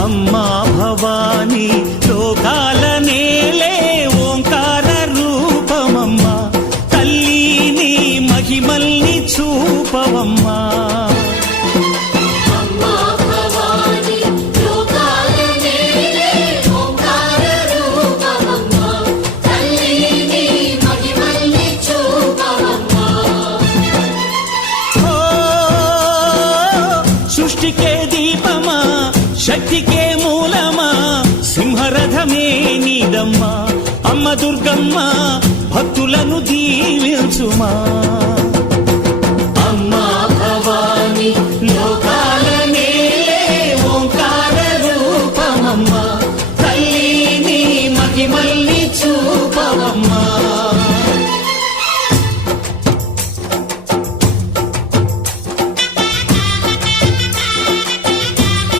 అమ్మా భవానీ లోకాల నేలే ఓంకార రూపమమ్మా తల్లి నీ మహిమల్ని చూపవమ్మా సృష్టికే దీపమా శక్తికే మూలమా సింహరథమే నీదమ్మా అమ్మ దుర్గమ్మ భక్తులను దీవించుమా